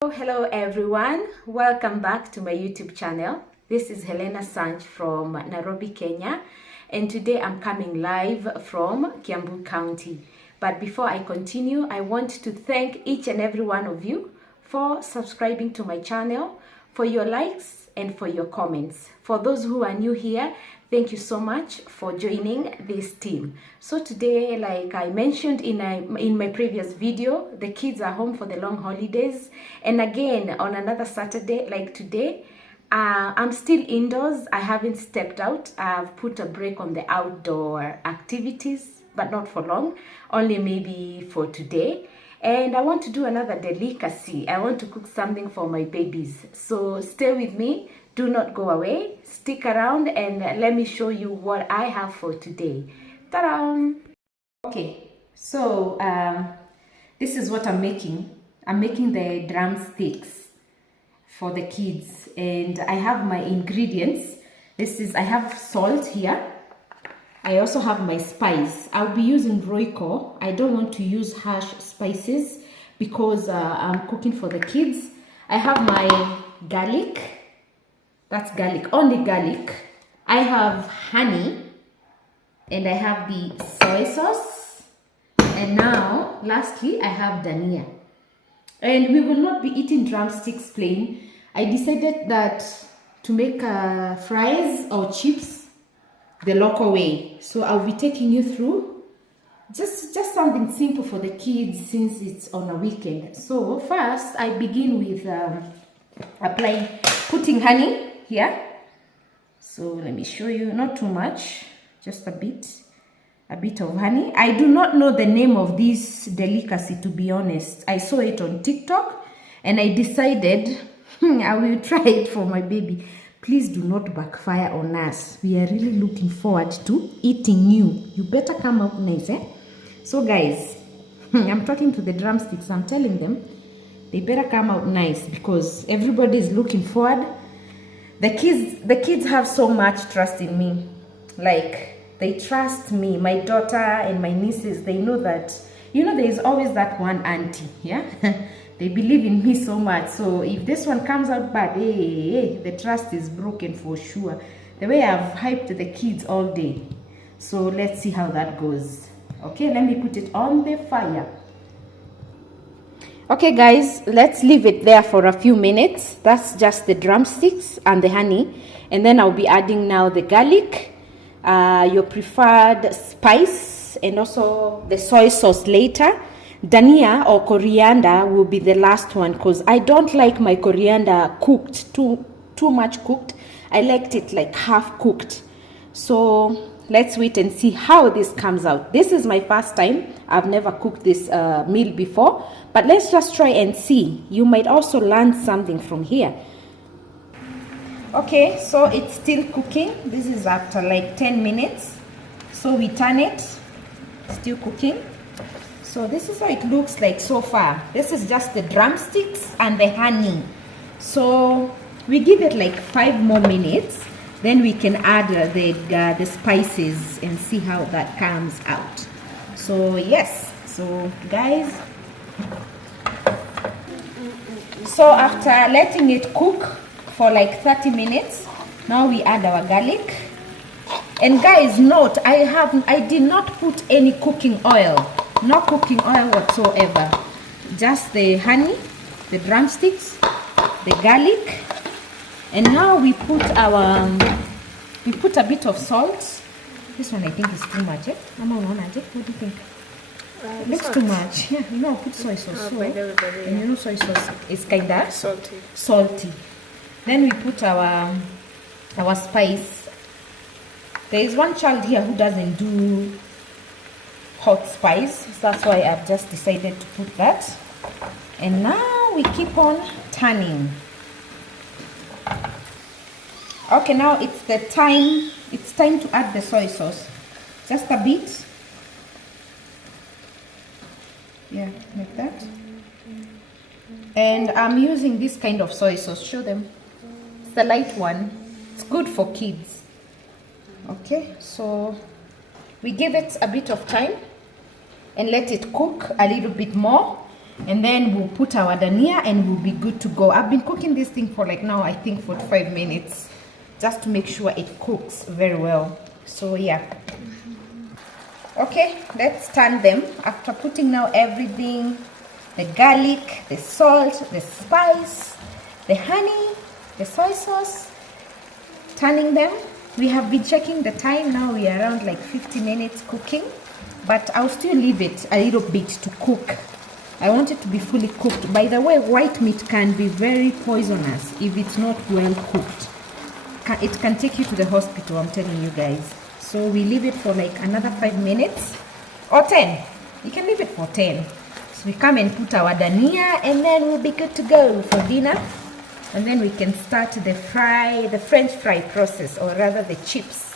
Hello everyone, welcome back to my YouTube channel. This is Helena Sanch from Nairobi, Kenya, and today I'm coming live from Kiambu County. But before I continue, I want to thank each and every one of you for subscribing to my channel, for your likes and for your comments. For those who are new here, thank you so much for joining this team. So today, like I mentioned in my previous video, the kids are home for the long holidays. And again, on another Saturday like today, I'm still indoors. I haven't stepped out. I've put a break on the outdoor activities, but not for long, only maybe for today. And I want to do another delicacy. I want to cook something for my babies. So stay with me. Do not go away. Stick around and let me show you what I have for today. Ta-da! Okay, so this is what I'm making. I'm making the drumsticks for the kids, and I have my ingredients. I have salt here. I also have my spice. I'll be using Royco. I don't want to use harsh spices because I'm cooking for the kids. I have my garlic. That's garlic, only garlic. I have honey, and I have the soy sauce. And now, lastly, I have dhania. And we will not be eating drumsticks plain. I decided that to make fries or chips the local way. So I'll be taking you through just something simple for the kids since it's on a weekend. So first, I begin with putting honey here. So let me show you, not too much, just a bit of honey. I do not know the name of this delicacy, to be honest. I saw it on TikTok and I decided I will try it for my baby. Please do not backfire on us. We are really looking forward to eating you. You better come out nice, eh? So guys, I'm talking to the drumsticks. I'm telling them they better come out nice because everybody is looking forward. The kids have so much trust in me. Like, they trust me. My daughter and my nieces, they know that, there is always that one auntie, yeah? They believe in me so much. So if this one comes out bad, hey, the trust is broken for sure. The way I've hyped the kids all day. So let's see how that goes. Okay, let me put it on the fire. Okay guys, let's leave it there for a few minutes. That's just the drumsticks and the honey. And then I'll be adding now the garlic, your preferred spice, and also the soy sauce later. Dhania or coriander will be the last one because I don't like my coriander cooked, too much cooked. I liked it like half cooked. So let's wait and see how this comes out. This is my first time. I've never cooked this meal before, but let's just try and see. You might also learn something from here. Okay, so it's still cooking. This is after like 10 minutes. So we turn it, still cooking. So this is how it looks like so far. This is just the drumsticks and the honey. So we give it like 5 more minutes. Then we can add the spices and see how that comes out. So yes, so guys. So after letting it cook for like 30 minutes, now we add our garlic. And guys, note, I did not put any cooking oil. No cooking oil whatsoever. Just the honey, the drumsticks, the garlic. And now we put a bit of salt. This one I think is too much, eh? What do you think? It looks too much. Yeah, I'll put soy sauce. And soy sauce is kind of salty. Then we put our spice. There is one child here who doesn't do hot spice. So that's why I've just decided to put that. And now we keep on turning. Okay, now it's time to add the soy sauce. Just a bit. Yeah, like that. And I'm using this kind of soy sauce. Show them. It's the light one. It's good for kids. Okay, so we give it a bit of time and let it cook a little bit more. and then we'll put our dania and we'll be good to go. I've been cooking this thing for like now I think 45 minutes just to make sure it cooks very well. So yeah. Okay, let's turn them after putting now everything, the garlic, the salt, the spice, the honey, the soy sauce, turning them. We have been checking the time now. We are around like 50 minutes cooking, but I'll still leave it a little bit to cook. I want it to be fully cooked. By the way, white meat can be very poisonous if it's not well cooked. It can take you to the hospital, I'm telling you guys. So we leave it for like another 5 minutes or 10. You can leave it for 10. So we come and put our dania and then we'll be good to go for dinner. And then we can start the French fry process, or rather the chips.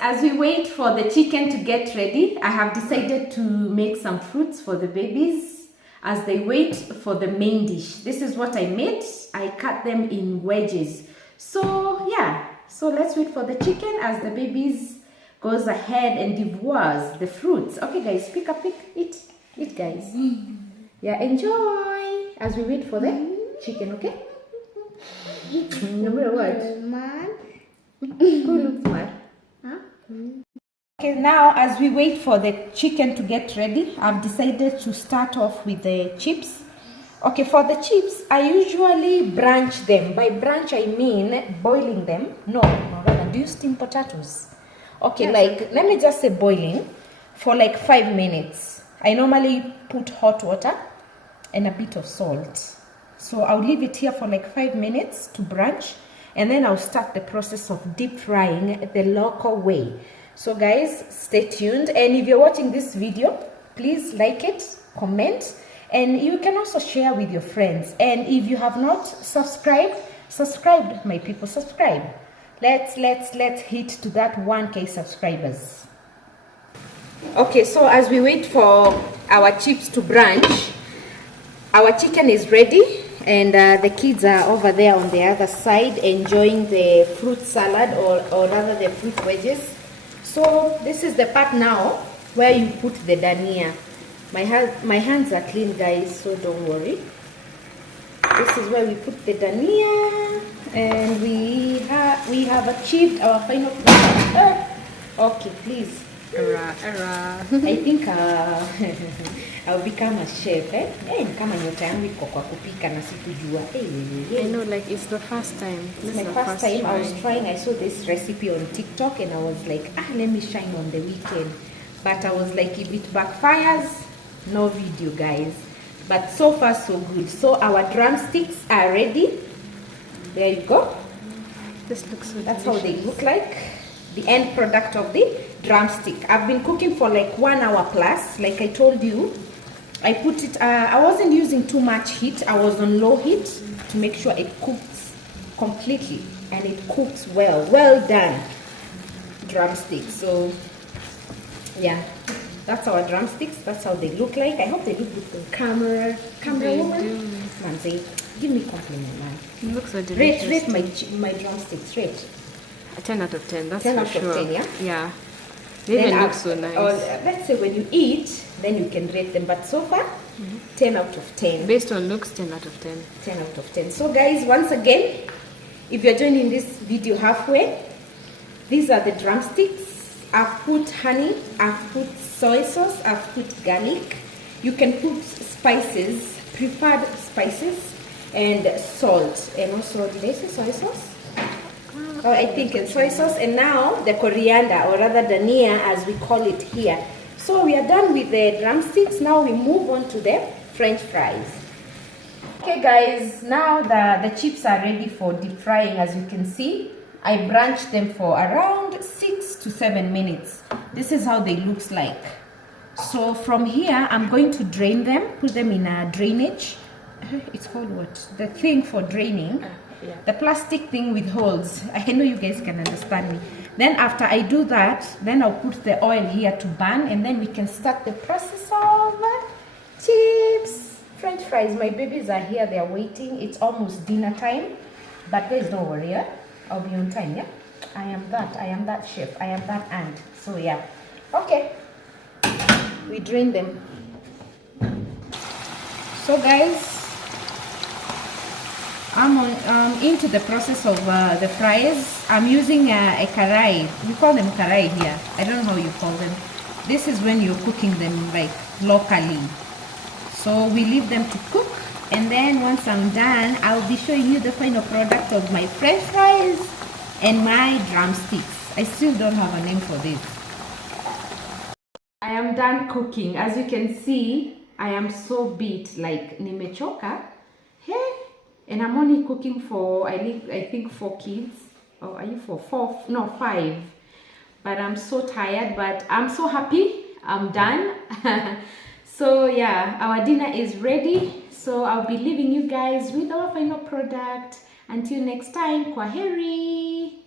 As we wait for the chicken to get ready, I have decided to make some fruits for the babies as they wait for the main dish. This is what I made. I cut them in wedges. So yeah, so let's wait for the chicken as the babies goes ahead and devours the fruits. Okay guys, pick, eat guys. Yeah, enjoy as we wait for the chicken, okay? Number what? Mad. Who looks mad? Huh? Okay, now as we wait for the chicken to get ready, I've decided to start off with the chips. Okay, for the chips, I usually branch them. By branch, I mean boiling them. No, rather, do you steam potatoes? Okay, yes. Like, let me just say boiling for like 5 minutes. I normally put hot water and a bit of salt. So I'll leave it here for like 5 minutes to branch, and then I'll start the process of deep frying the local way. So guys, stay tuned. And if you're watching this video, please like it, comment, and you can also share with your friends. And if you have not subscribed, subscribe, my people, subscribe. Let's hit to that 1K subscribers. Okay, so as we wait for our chips to branch, our chicken is ready, and the kids are over there on the other side enjoying the fruit salad, or rather the fruit wedges. So this is the part now where you put the dania. My hands are clean guys, so don't worry. This is where we put the dania, and we have achieved our final product. Okay, please. I think I'll become a chef, eh? Kama nyota yangu iko kwa kupika na sikujua. I know, like it's the first time. It's my first time. I was trying. I saw this recipe on TikTok and I was like, let me shine on the weekend. But I was like, if it backfires, no video, guys. But so far so good. So our drumsticks are ready. There you go. This looks so That's delicious. how they look like. The end product of the drumstick. I've been cooking for like 1 hour plus. Like I told you, I put it, I wasn't using too much heat. I was on low heat to make sure it cooks completely and it cooks well. Well done, drumsticks. So yeah, that's our drumsticks. That's how they look like. I hope they look good on camera. Camera woman, man, say, give me compliment, man. It looks so delicious. Rate my drumsticks. Rate. A 10 out of 10. That's 10 for out sure. of 10, yeah. Yeah. They even look so nice. Or let's say when you eat, then you can rate them. But so far, 10 out of 10. Based on looks, 10 out of 10. 10 out of 10. So guys, once again, if you're joining this video halfway, these are the drumsticks. I've put honey, I've put soy sauce, I've put garlic. You can put spices, preferred spices, and salt. And also, did I say soy sauce? Oh, I think it's soy sauce, and now the coriander, or rather dania as we call it here. So we are done with the drumsticks. Now we move on to the French fries. Okay guys, now the chips are ready for deep frying. As you can see, I branched them for around 6 to 7 minutes. This is how they look like. So from here, I'm going to drain them, put them in a drainage. It's called what? The thing for draining. Yeah. The plastic thing with holes. I know you guys can understand me. Then after I do that, then I'll put the oil here to burn, and then we can start the process of chips. French fries. My babies are here, they are waiting. It's almost dinner time. But guys, don't worry, yeah? I'll be on time, yeah? I am that chef. I am that aunt. So yeah. Okay. we drain them. So guys, I'm into the process of the fries. I'm using a karai. We call them karai here. I don't know how you call them. This is when you're cooking them like locally. So we leave them to cook, and then once I'm done, I'll be showing you the final product of my french fries and my drumsticks. I still don't have a name for this. I am done cooking. As you can see, I am so beat, like nimechoka. Hey, and I'm only cooking for I think 4 kids. Oh, are you for 4? No, 5. But I'm so tired, but I'm so happy I'm done. So yeah, our dinner is ready. So I'll be leaving you guys with our final product. Until next time, kwaheri.